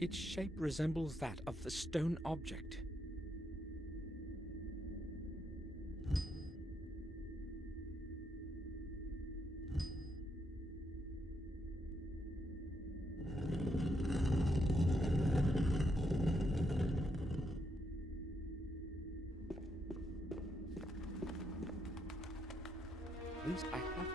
Its shape resembles that of the stone object. At least I have.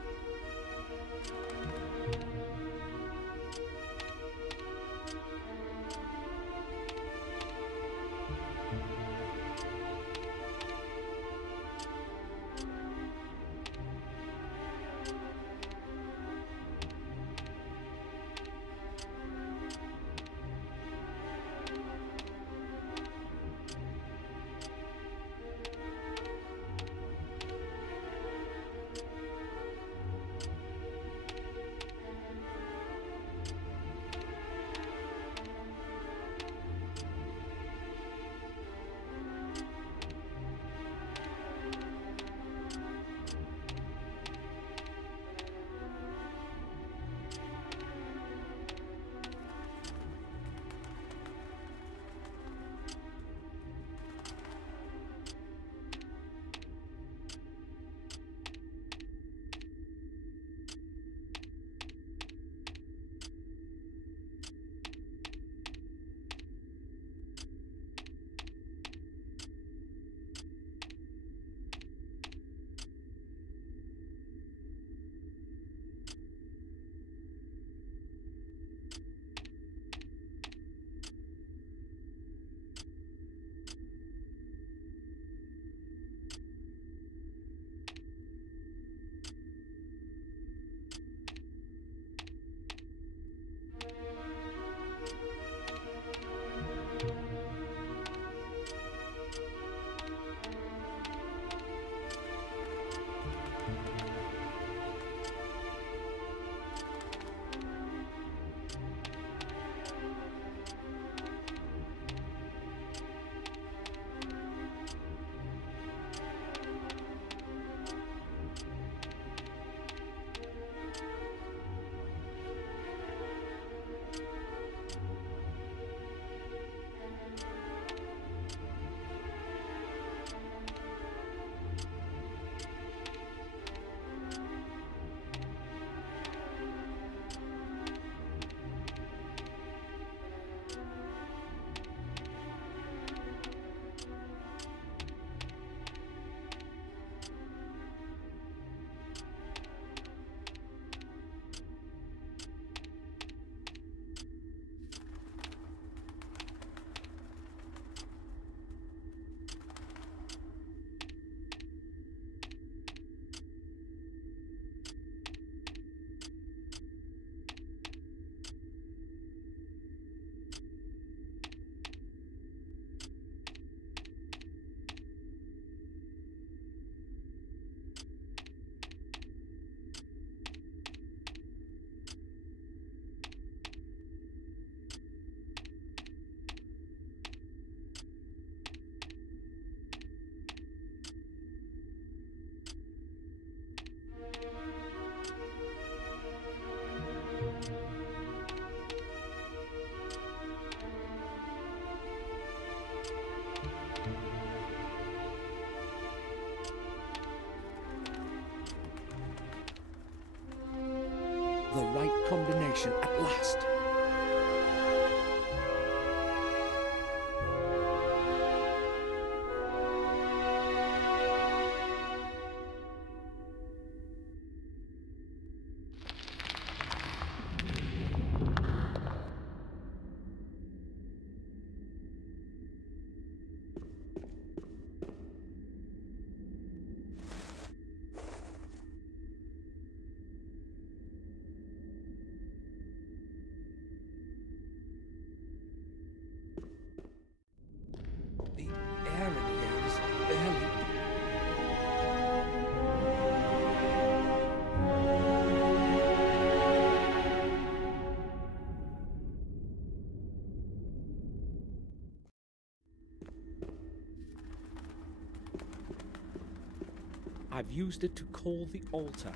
The right combination at last. The air in here is barely... I've used it to call the altar.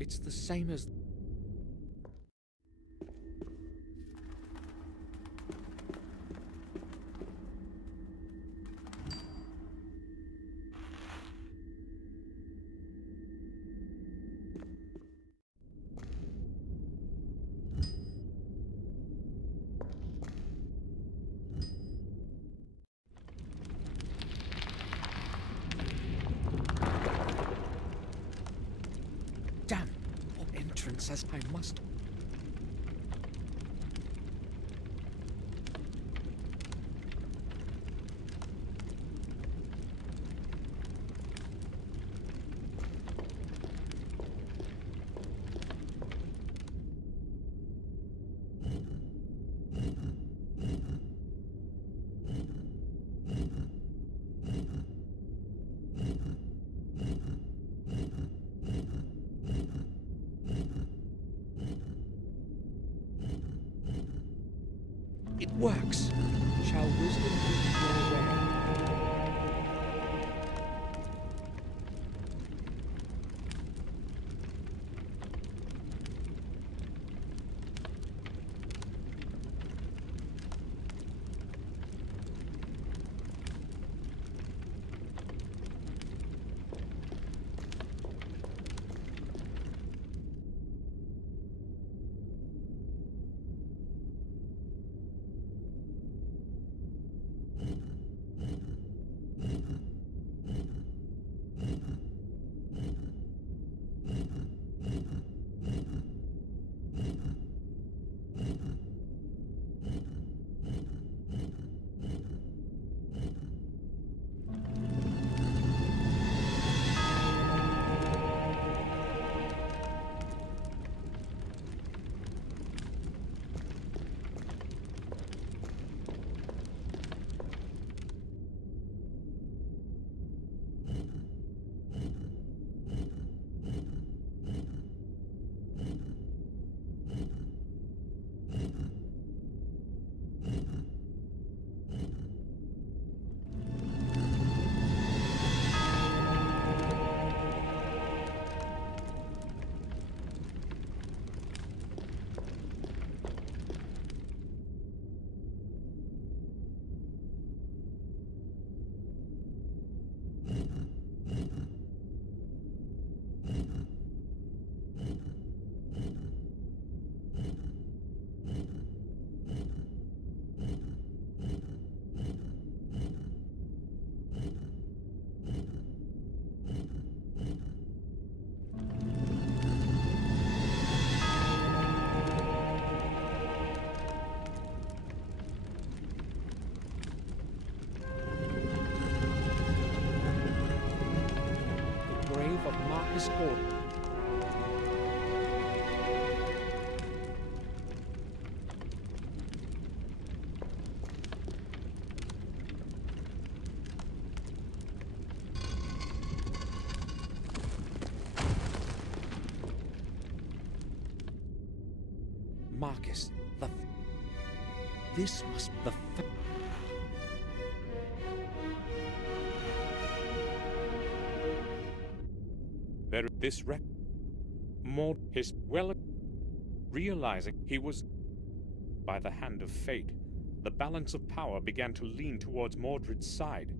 It's the same as... Damn! What entrance as I must... It works! Shall wisdom lead your way? The grave of Marcus Gordon. Marcus, this must be the... This more his well realizing he was by the hand of fate, the balance of power began to lean towards Mordred's side.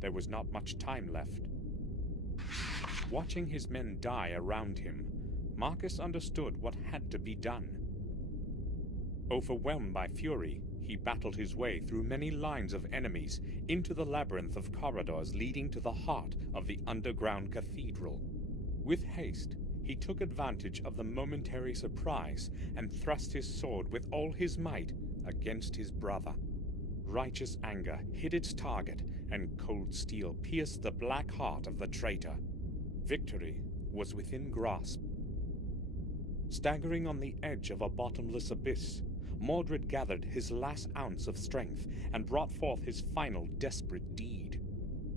There was not much time left. Watching his men die around him, Marcus understood what had to be done. Overwhelmed by fury, he battled his way through many lines of enemies into the labyrinth of corridors leading to the heart of the underground cathedral. With haste, he took advantage of the momentary surprise and thrust his sword with all his might against his brother. Righteous anger hit its target, and cold steel pierced the black heart of the traitor. Victory was within grasp. Staggering on the edge of a bottomless abyss, Mordred gathered his last ounce of strength and brought forth his final desperate deed.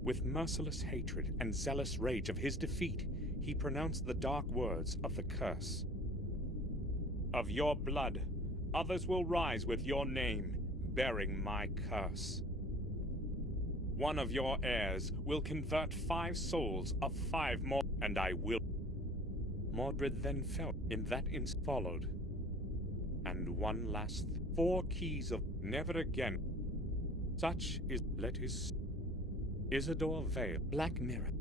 With merciless hatred and zealous rage of his defeat, he pronounced the dark words of the curse. Of your blood, others will rise with your name, bearing my curse. One of your heirs will convert 5 souls of 5 more, and I will. Mordred then fell. In that instant followed. And one last 4 keys of never again. Such is let his Isidore Vale. Black Mirror.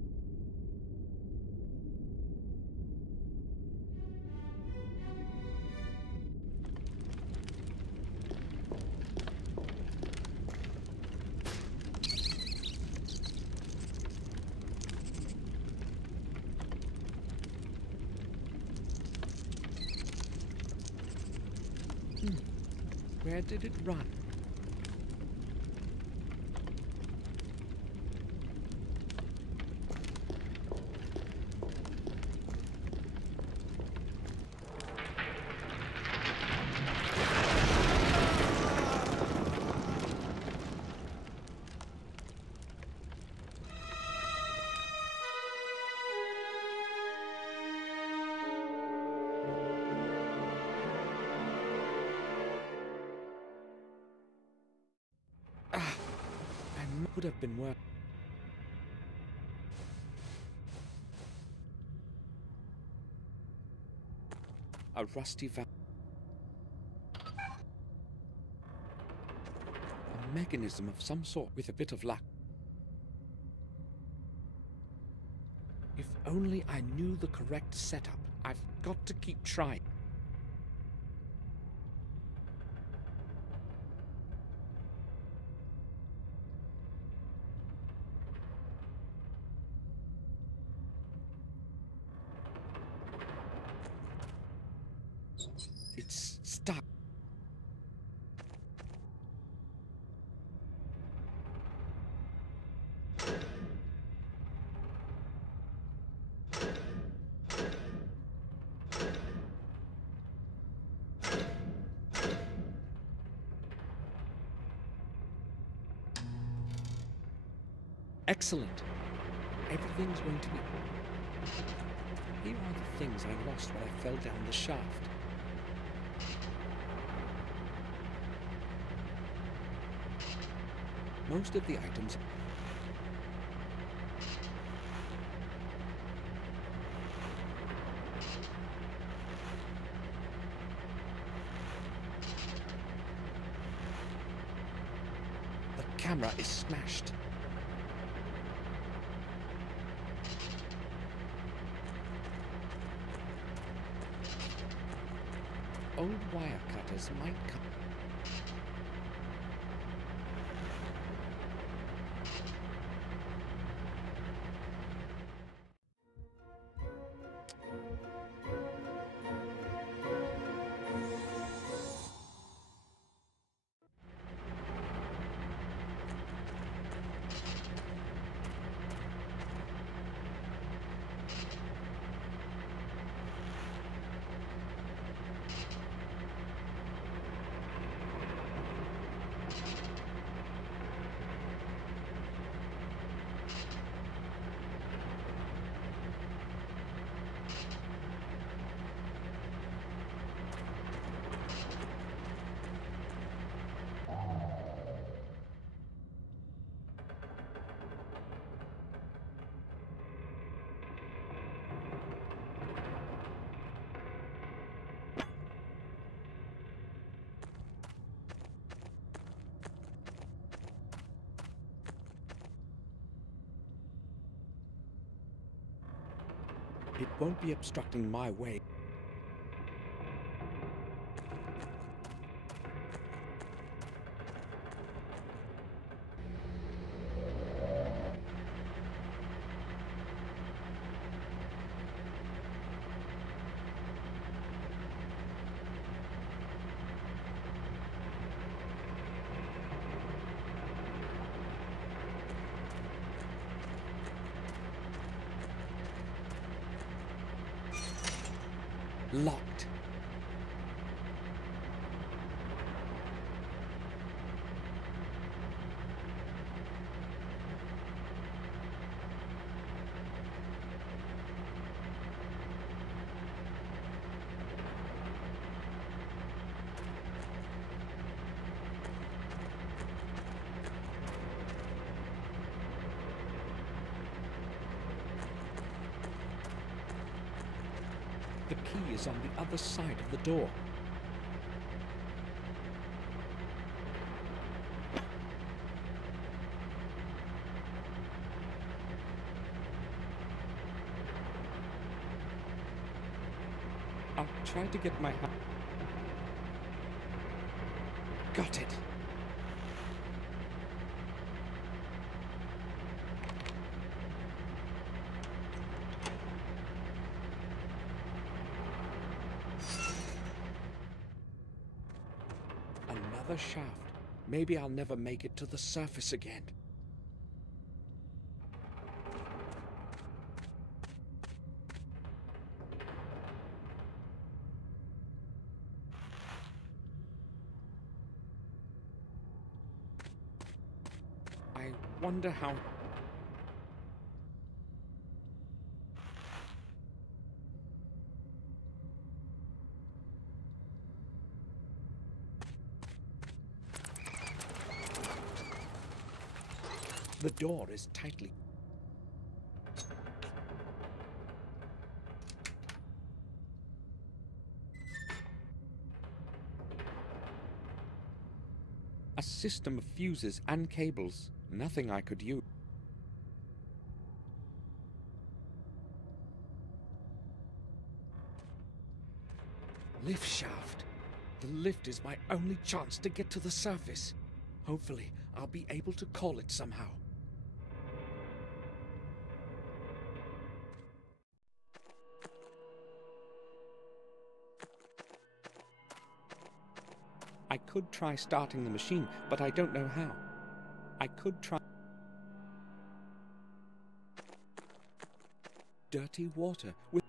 Where did it run? Would have been worse. A rusty valve. A mechanism of some sort with a bit of luck. If only I knew the correct setup. I've got to keep trying. It's stuck. Excellent. Everything's going to be... Here are the things I lost when I fell down the shaft. Most of the items... The camera is smashed. Old wire cutters might come. It won't be obstructing my way. Locked. The key is on the other side of the door. I'll try to get my hand. Got it. Another shaft. Maybe I'll never make it to the surface again. I wonder how... The door is tightly... A system of fuses and cables. Nothing I could use. Lift shaft. The lift is my only chance to get to the surface. Hopefully, I'll be able to call it somehow. I could try starting the machine, but I don't know how. I could try... Dirty water with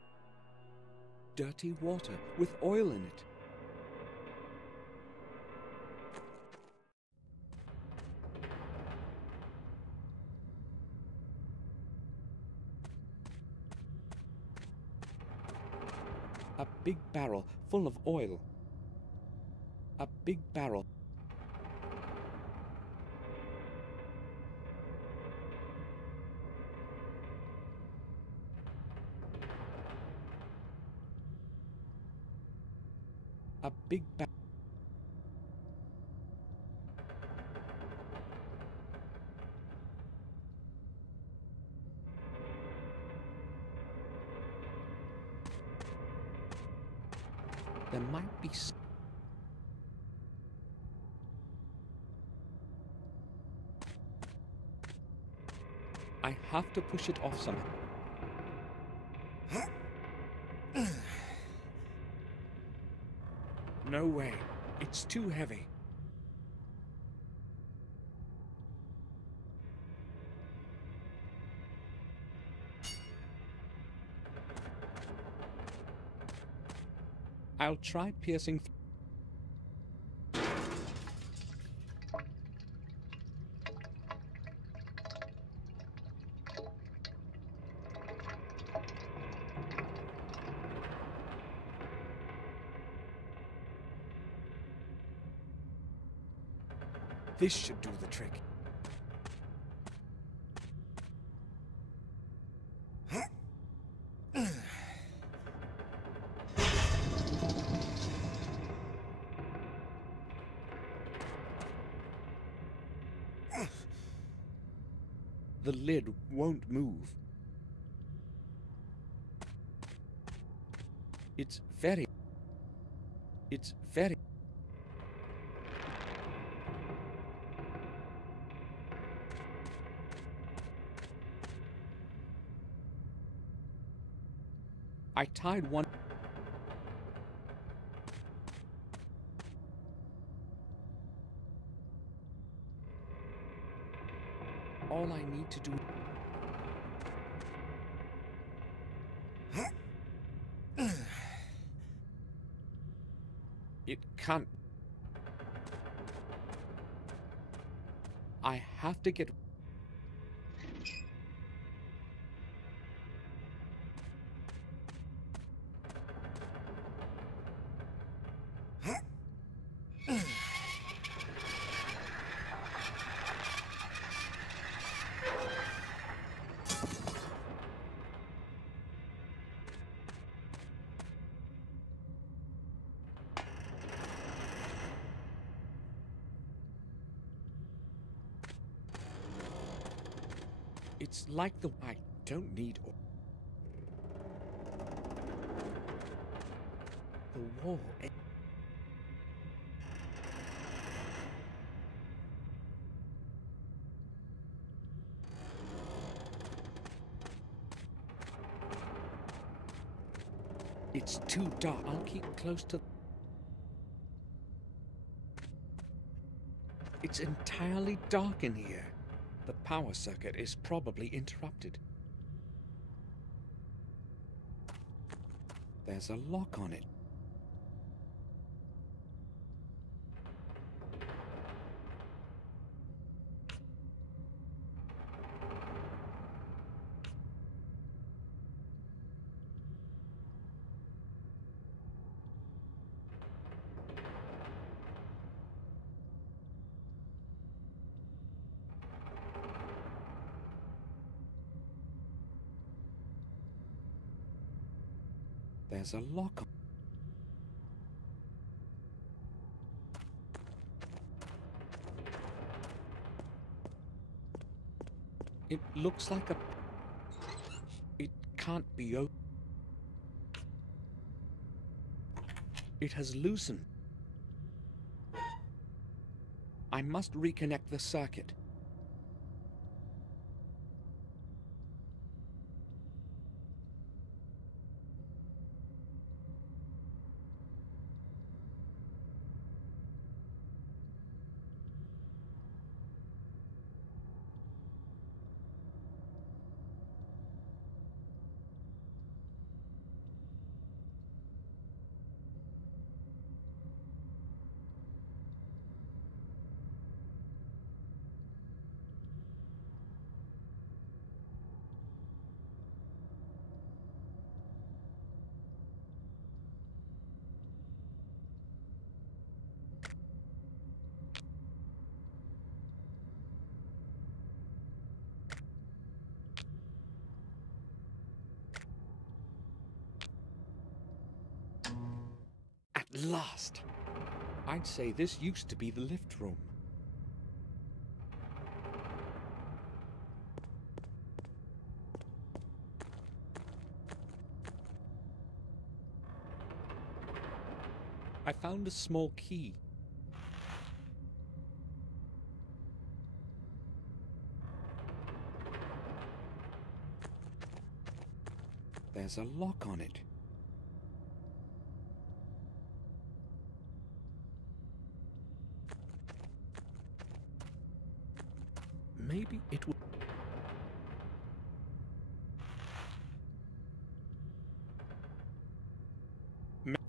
oil in it. A big barrel full of oil. A big barrel. A big barrel. There might be... I have to push it off somehow. No way. It's too heavy. I'll try piercing through. This should do the trick. The lid won't move. It's very... I tied one... All I need to do... It can't... I have to get... It's like the... I don't need... The wall... It's too dark. I'll keep close to... It's entirely dark in here. The power circuit is probably interrupted. There's a lock on it. There's a lock on. It looks like a... It can't be open. It has loosened. I must reconnect the circuit. At last! I'd say this used to be the lift room. I found a small key. There's a lock on it. Maybe it will...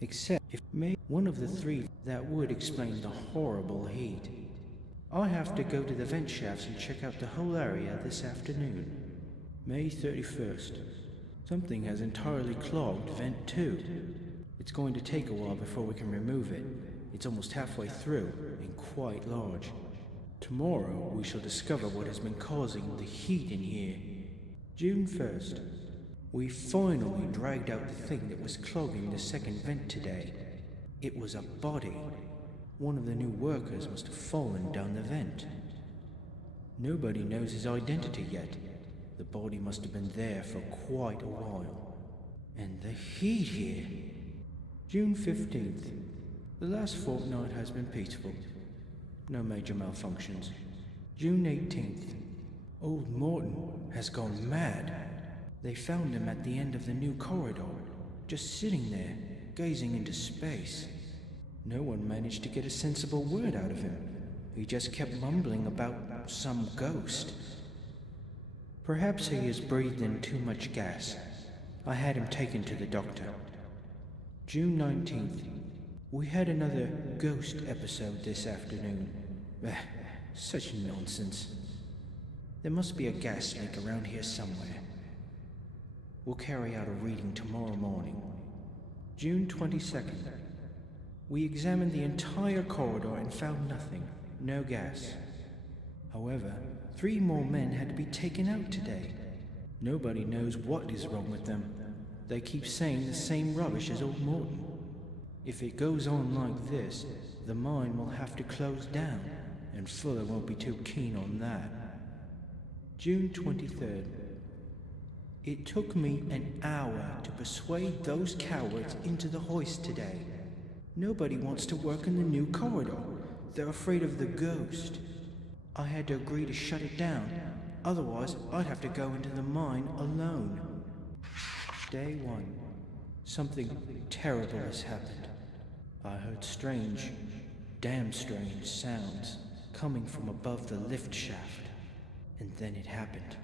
Except if one of the three, that would explain the horrible heat. I have to go to the vent shafts and check out the whole area this afternoon. May 31st. Something has entirely clogged vent 2. It's going to take a while before we can remove it. It's almost halfway through and quite large. Tomorrow we shall discover what has been causing the heat in here. June 1st. We finally dragged out the thing that was clogging the second vent today. It was a body. One of the new workers must have fallen down the vent. Nobody knows his identity yet. The body must have been there for quite a while. And the heat here. June 15th. The last fortnight has been peaceful. No major malfunctions. June 18th. Old Morton has gone mad. They found him at the end of the new corridor, just sitting there, gazing into space. No one managed to get a sensible word out of him. He just kept mumbling about some ghost. Perhaps he has breathed in too much gas. I had him taken to the doctor. June 19th. We had another ghost episode this afternoon. Such nonsense. There must be a gas leak around here somewhere. We'll carry out a reading tomorrow morning. June 22nd. We examined the entire corridor and found nothing. No gas. However, 3 more men had to be taken out today. Nobody knows what is wrong with them. They keep saying the same rubbish as old Morton. If it goes on like this, the mine will have to close down, and Fuller won't be too keen on that. June 23rd. It took me an hour to persuade those cowards into the hoist today. Nobody wants to work in the new corridor. They're afraid of the ghost. I had to agree to shut it down. Otherwise, I'd have to go into the mine alone. Day 1. Something terrible has happened. I heard strange, damn strange sounds coming from above the lift shaft. And then it happened.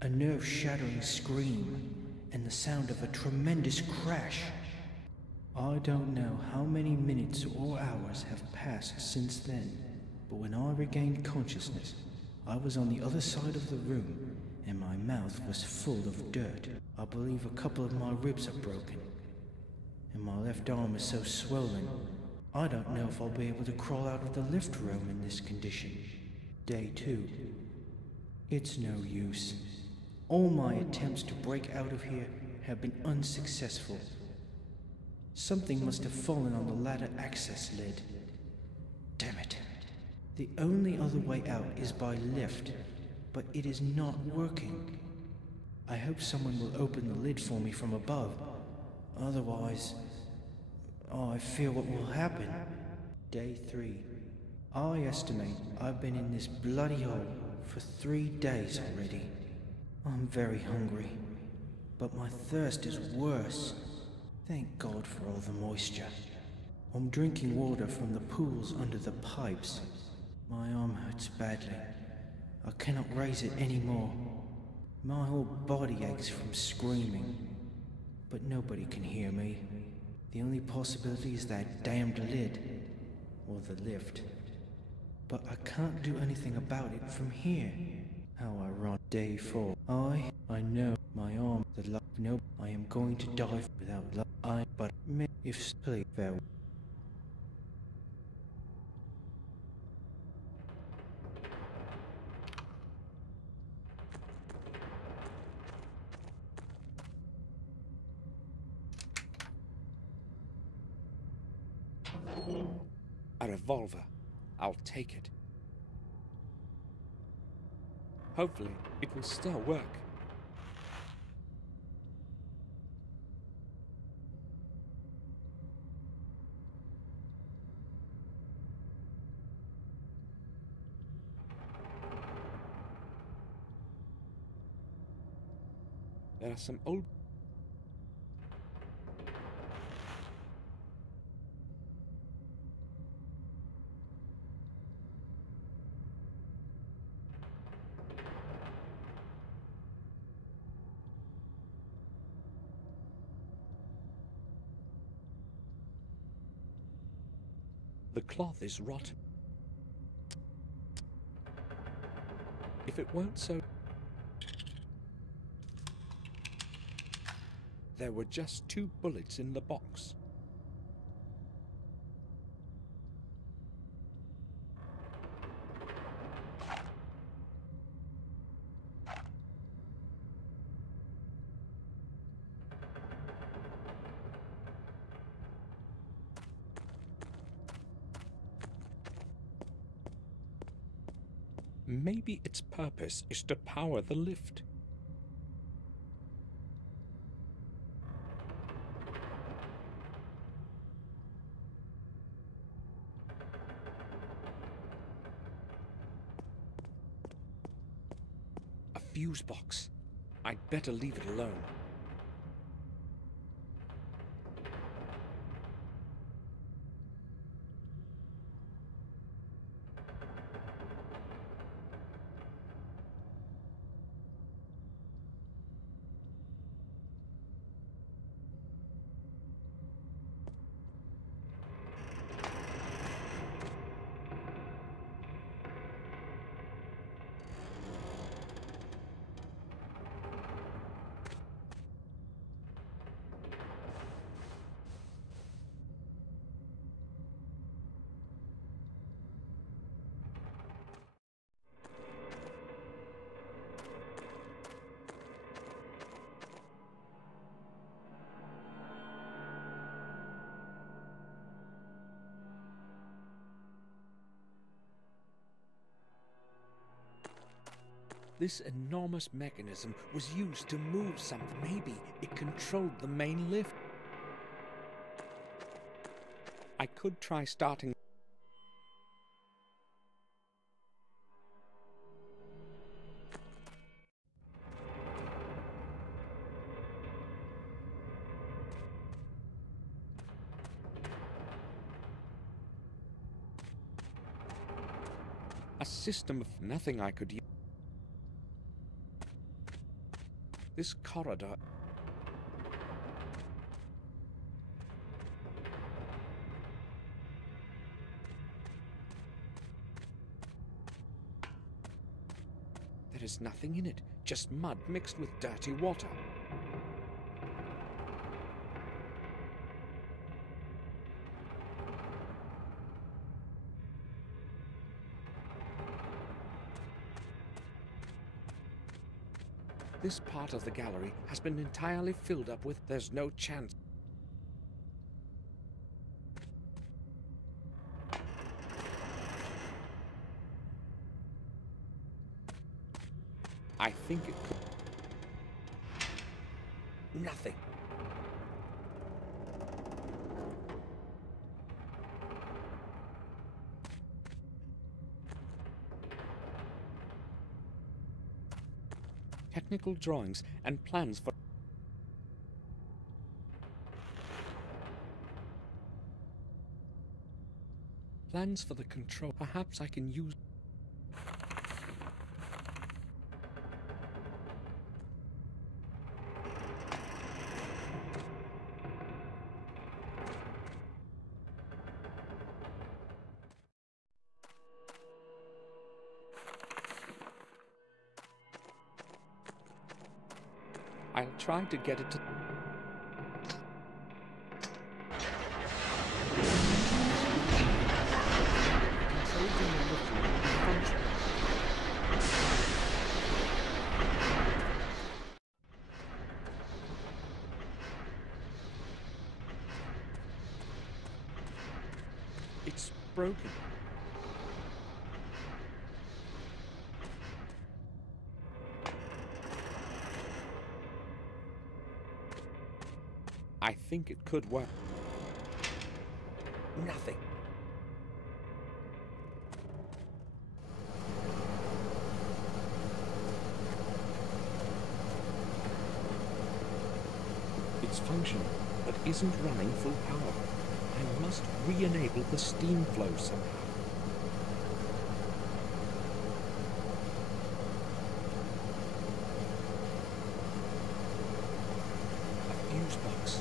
A nerve-shattering scream and the sound of a tremendous crash. I don't know how many minutes or hours have passed since then, but when I regained consciousness, I was on the other side of the room and my mouth was full of dirt. I believe a couple of my ribs are broken, and my left arm is so swollen, I don't know if I'll be able to crawl out of the lift room in this condition. Day 2. It's no use. All my attempts to break out of here have been unsuccessful. Something must have fallen on the ladder access lid. Damn it. The only other way out is by lift, but it is not working. I hope someone will open the lid for me from above. Otherwise, I fear what will happen. Day 3. I estimate I've been in this bloody hole for 3 days already. I'm very hungry, but my thirst is worse. Thank God for all the moisture. I'm drinking water from the pools under the pipes. My arm hurts badly. I cannot raise it anymore. My whole body aches from screaming. But nobody can hear me. The only possibility is that damned lid, or the lift. But I can't do anything about it from here. How ironic. Day 4. I know my arm, the love. No, I am going to die without love. But if please farewell. A revolver. I'll take it. Hopefully, it will still work. There are some old... The cloth is rotten. If it weren't so... There were just 2 bullets in the box. Maybe its purpose is to power the lift. A fuse box. I'd better leave it alone. This enormous mechanism was used to move something. Maybe it controlled the main lift. I could try starting. A system of nothing I could use. This corridor. There is nothing in it, just mud mixed with dirty water. This part of the gallery has been entirely filled up with. There's no chance. I think it could. Nothing. Technical drawings and plans for. Plans for the control. Perhaps I can use. I'll try to get it to. It's broken. I think it could work. Nothing. It's functioning, but isn't running full power. I must re-enable the steam flow somehow. A fuse box.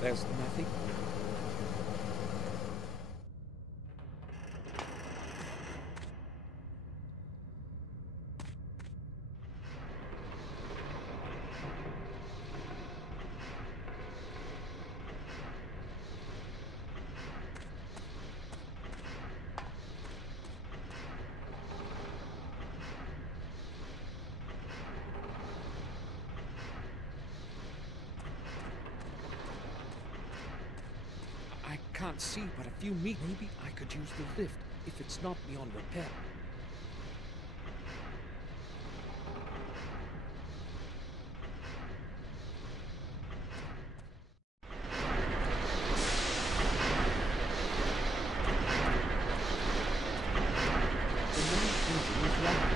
There's nothing. I can't see but a few meters. Maybe I could use the lift if it's not beyond repair. The main engine is running.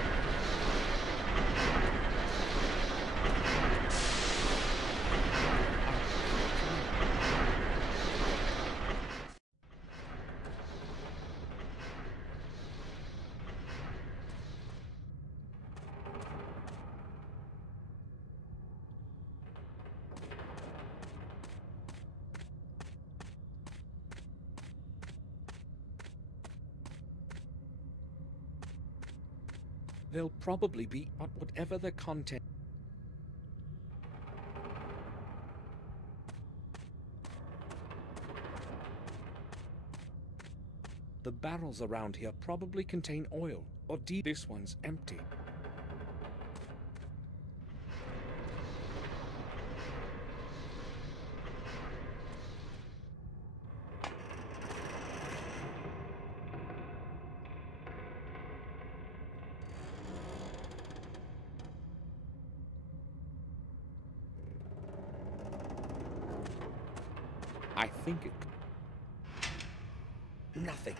They'll probably be on whatever the content. The barrels around here probably contain oil Or this one's empty. I think it... Nothing.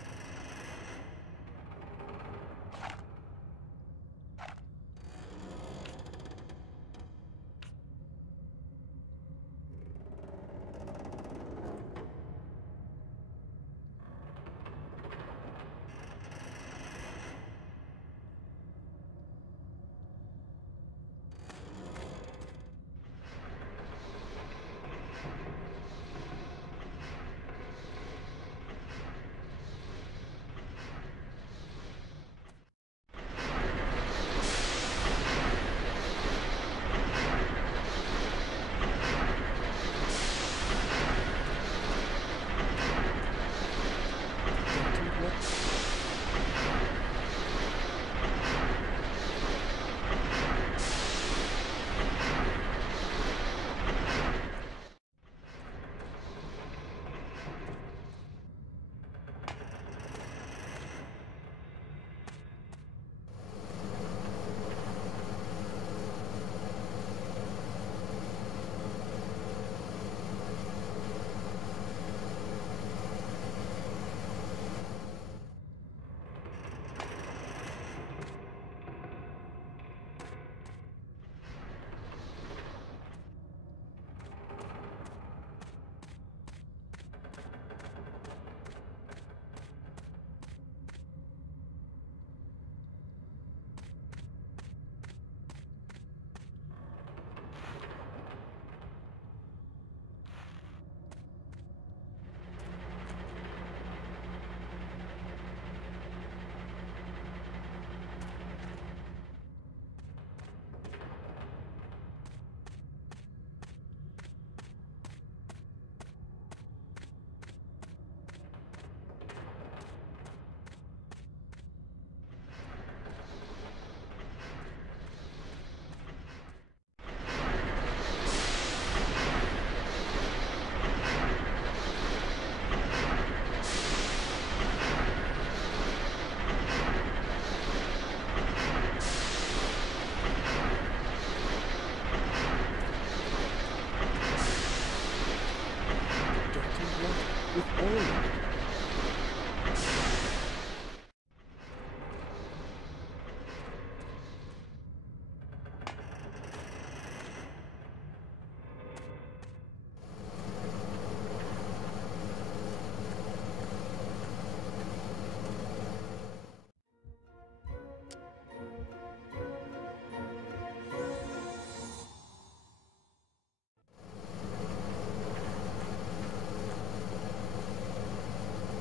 With oil.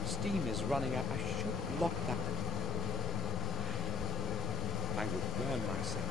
Steam is running out. I should lock that. I would burn myself.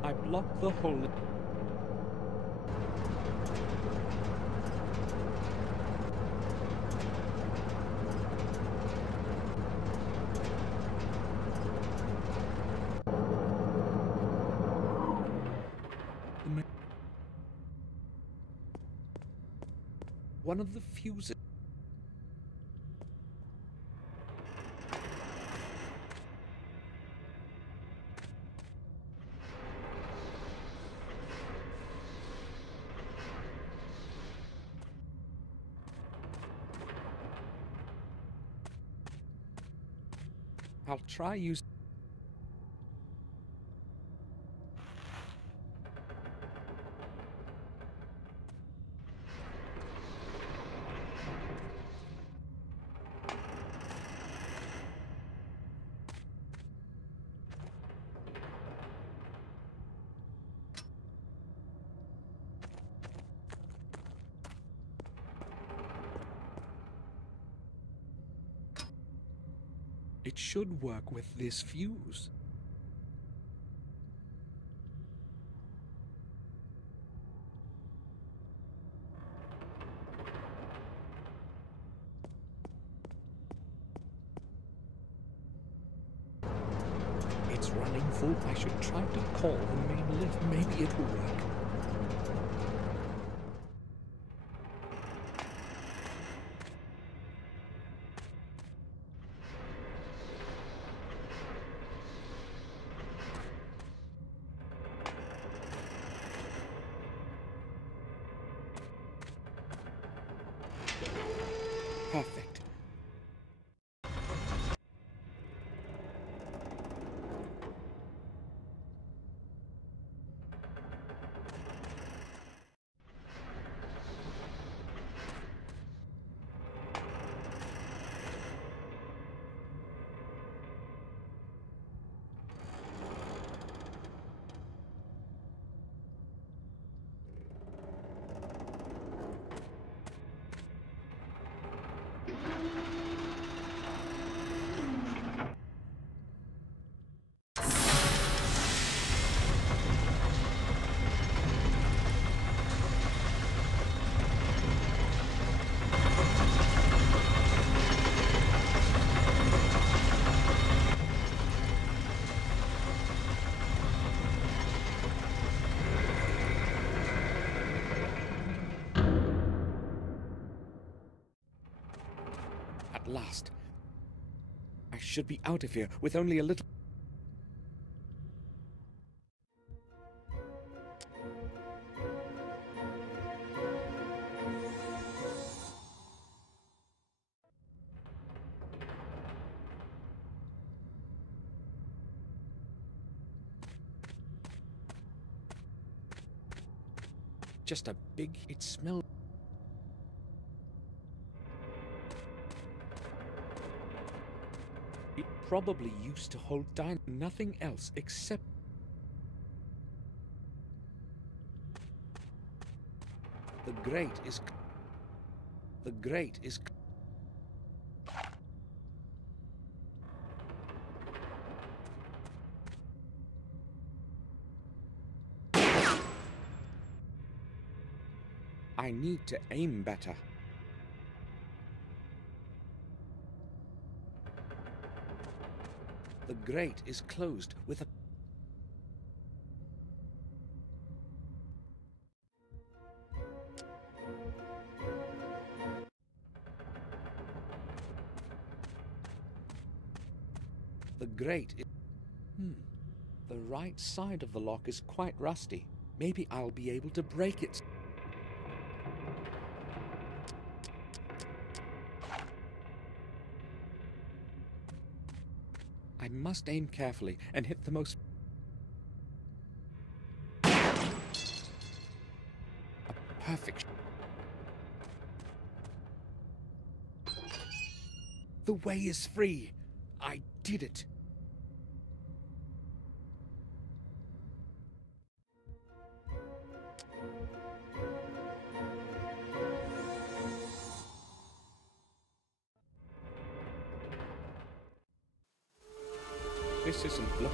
I blocked the hole. One of the fuses. I'll try using... It should work with this fuse. It's running full. I should try to call the main lift. Maybe it will work. Perfect. At last. I should be out of here with only a little... Just a big... It smells... It probably used to hold nothing else except... The grate is... The grate is... I need to aim better. The grate is closed with a... The grate is... The right side of the lock is quite rusty. Maybe I'll be able to break it. I must aim carefully and hit the most... A perfect... The way is free. I did it. This isn't look.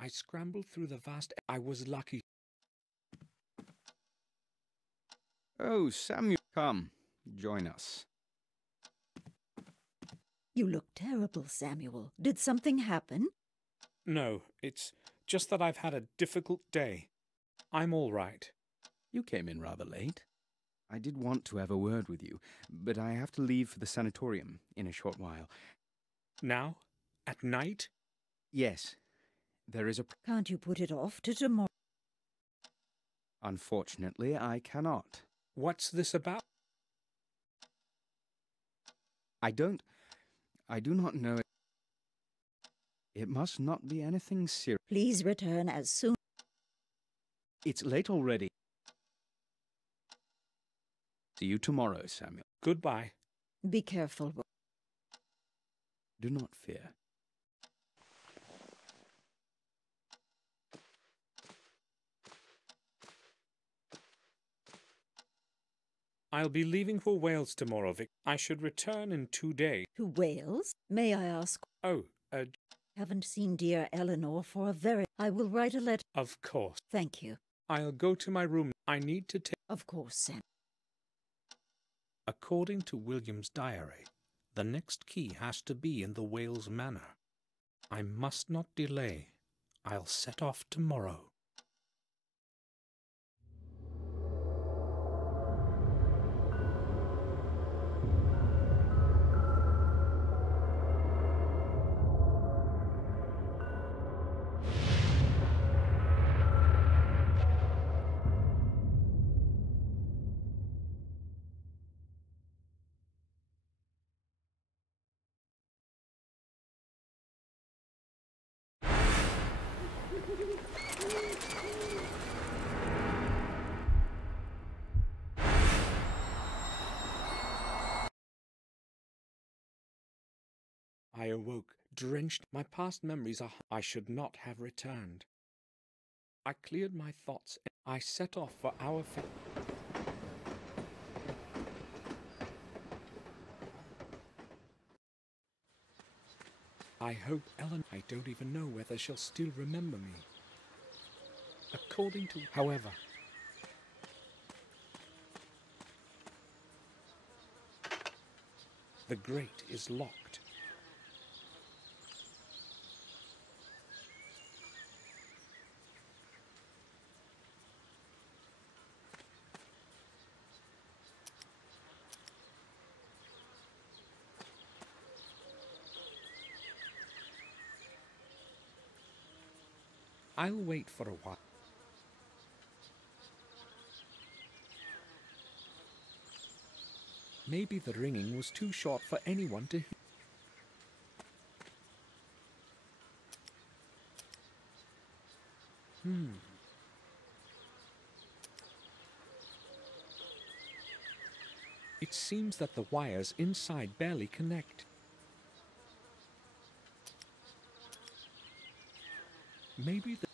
I scrambled through the vast... I was lucky. Oh, Samuel, come, join us. You look terrible, Samuel. Did something happen? No, it's just that I've had a difficult day. I'm all right. You came in rather late. I did want to have a word with you, but I have to leave for the sanatorium in a short while. Now? At night? Yes. There is a... Can't you put it off to tomorrow? Unfortunately, I cannot. What's this about? I do not know. It must not be anything serious. Please return as soon. It's late already. See you tomorrow, Samuel. Goodbye. Be careful. Do not fear. I'll be leaving for Wales tomorrow, Vic. I should return in 2 days. To Wales? May I ask? Oh, Haven't seen dear Eleanor for a very... I will write a letter. of course. Thank you. I'll go to my room. I need to take... Of course, Sam. According to William's diary, the next key has to be in the Wales Manor. I must not delay. I'll set off tomorrow. I awoke, drenched. My past memories are... I should not have returned. I cleared my thoughts. I set off for our... I hope Ellen... I don't even know whether she'll still remember me. According to... However... The grate is locked. I'll wait for a while. Maybe the ringing was too short for anyone to hear. It seems that the wires inside barely connect. Maybe the...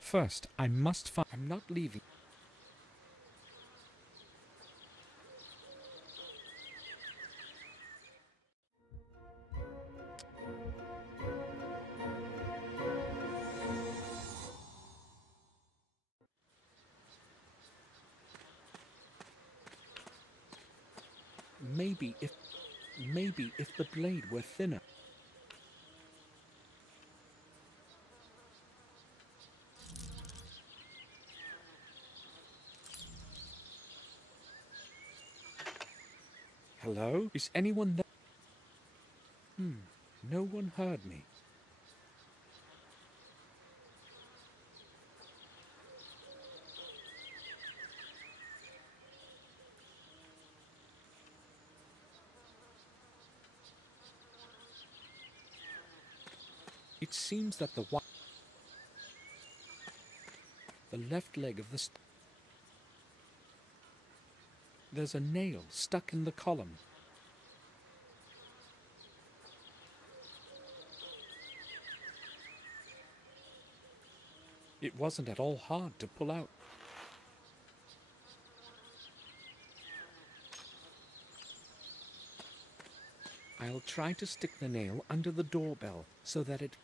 First, I must find... I'm not leaving. Maybe if the blade were thinner. Hello? Is anyone there? No one heard me. It seems that the left leg of the... There's a nail stuck in the column. It wasn't at all hard to pull out. I'll try to stick the nail under the doorbell so that it...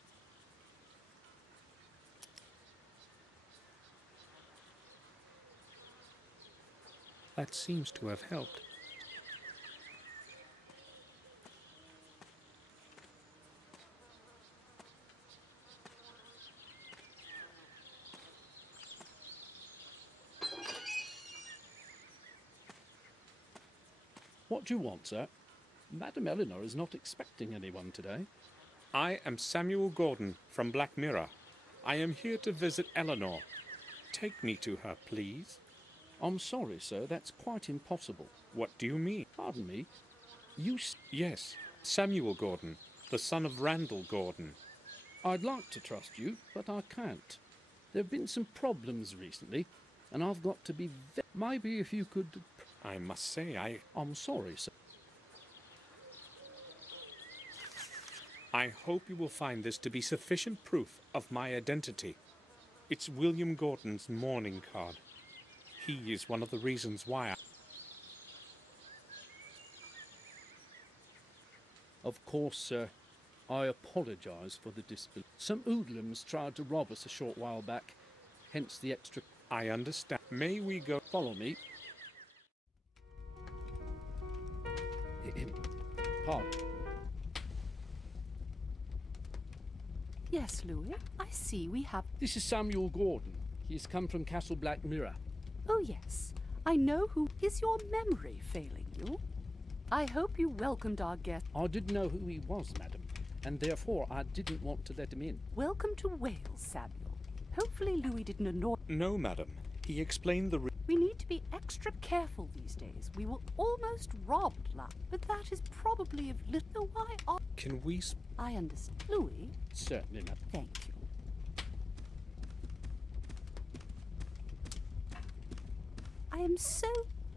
That seems to have helped. What do you want, sir? Madame Eleanor is not expecting anyone today. I am Samuel Gordon from Black Mirror. I am here to visit Eleanor. Take me to her, please. I'm sorry, sir, that's quite impossible. What do you mean? Pardon me? Yes, Samuel Gordon, the son of Randall Gordon. I'd like to trust you, but I can't. There have been some problems recently, and I've got to be maybe if you could... I must say, I'm sorry, sir. I hope you will find this to be sufficient proof of my identity. It's William Gordon's mourning card. He is one of the reasons why Of course, sir. I apologise for the disbelief. Some hoodlums tried to rob us a short while back, hence the extra... I understand. May we go? Follow me. Pardon. Yes, Louis, I see we have... This is Samuel Gordon. He's come from Castle Black Mirror. Oh, yes. I know who... Is your memory failing you? I hope you welcomed our guest. I didn't know who he was, madam, and therefore I didn't want to let him in. Welcome to Wales, Samuel. Hopefully Louis didn't annoy... No, madam. He explained the... We need to be extra careful these days. We were almost robbed last, but that is probably of little... Why are... Can we... I understand. Louis? Certainly, madam. Thank you.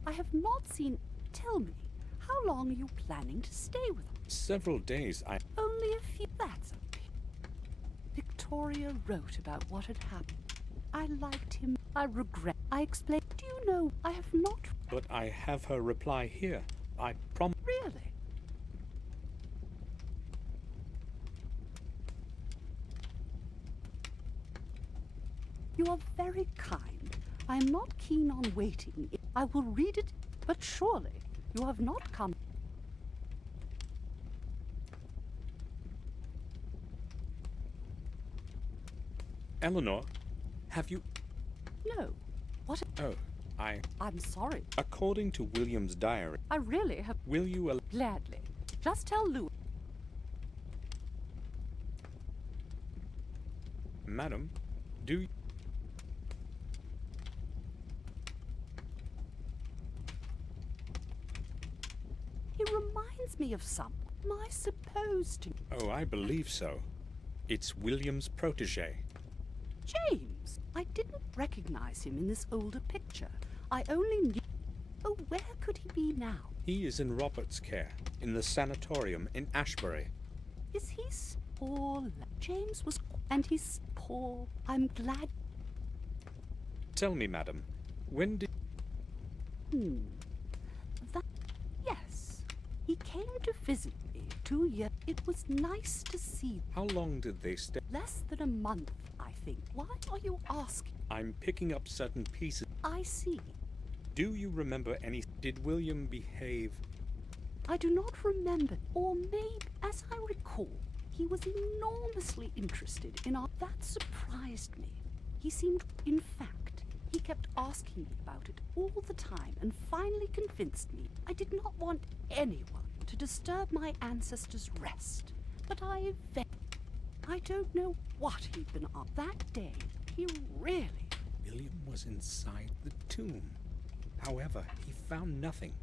I have not seen... Tell me, how long are you planning to stay with him? Several days, Only a few... That's a pity. Victoria wrote about what had happened. I liked him. I regret... I explained... Do you know, I have not... But I have her reply here. I promise... Really? You are very kind. I am not keen on waiting. I will read it, but surely you have not come... Eleanor, have you... No. What? Oh, I'm sorry. According to William's diary... I really have... Will you... Gladly. Just tell Louis. Madam, do you... He reminds me of someone. Am I supposed to... Oh, I believe so. It's William's protege. James! I didn't recognize him in this older picture. I only knew... Oh, where could he be now? He is in Robert's care, in the sanatorium in Ashbury. Is he poor? James was... And he's poor. I'm glad... Tell me, madam, when did... That... Yes. He came to visit me 2 years... It was nice to see... How long did they stay? Less than a month, I think. Why are you asking? I'm picking up certain pieces. I see. Do you remember any... Did William behave... I do not remember, or maybe, as I recall, he was enormously interested in our... That surprised me. He seemed... In fact, he kept asking me about it all the time and finally convinced me I did not want anyone to disturb my ancestors' rest. But I don't know what he'd been up that day. He really... William was inside the tomb. However, he found nothing.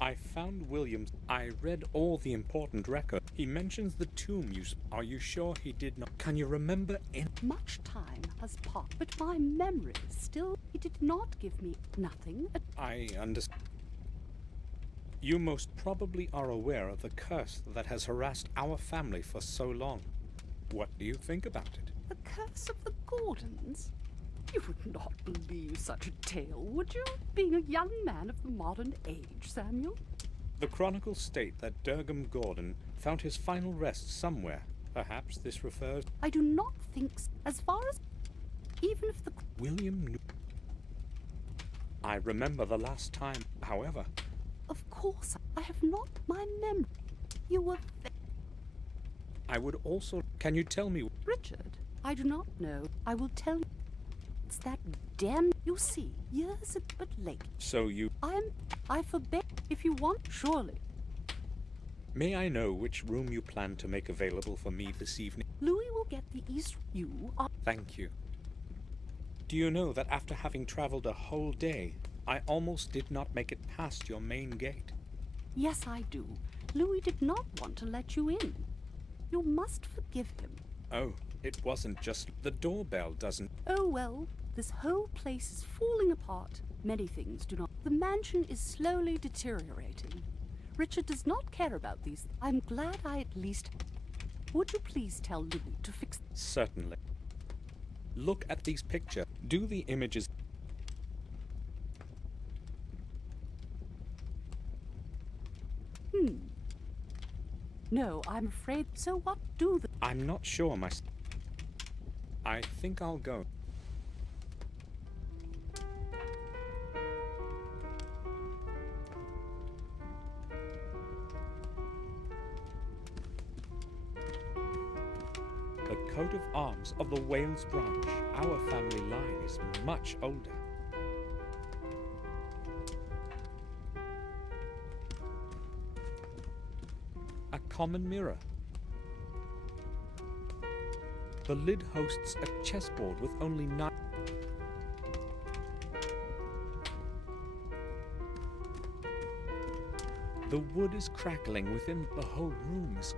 I found William's... I read all the important records. He mentions the tomb use. Are you sure he did not... Can you remember in... Much time has passed, but my memory still... He did not give me nothing. I understand. You most probably are aware of the curse that has harassed our family for so long. What do you think about it? The curse of the Gordons? You would not believe such a tale, would you? Being a young man of the modern age, Samuel? The chronicles state that Durham Gordon found his final rest somewhere. Perhaps this refers... I do not think so. As far as... Even if the... William knew... I remember the last time, however... Of course, I have not my memory. You were... I would also... Can you tell me... Richard, I do not know. I will tell you. It's that damn... You see, years but late. So you... I forbid if you want, surely. May I know which room you plan to make available for me this evening? Louis will get the east. You are... Thank you. Do you know that after having traveled a whole day, I almost did not make it past your main gate? Yes, I do. Louis did not want to let you in. You must forgive him. Oh, it wasn't just the doorbell doesn't... Oh, well, this whole place is falling apart. Many things do not. The mansion is slowly deteriorating. Richard does not care about these. I'm glad I at least... Would you please tell Louis to fix... Certainly. Look at these pictures. Do the images... No, I'm afraid. So what do the... I'm not sure, I think I'll go. The coat of arms of the Wales branch. Our family line is much older. A common mirror. The lid hosts a chessboard with only 9... The wood is crackling within. The whole room is...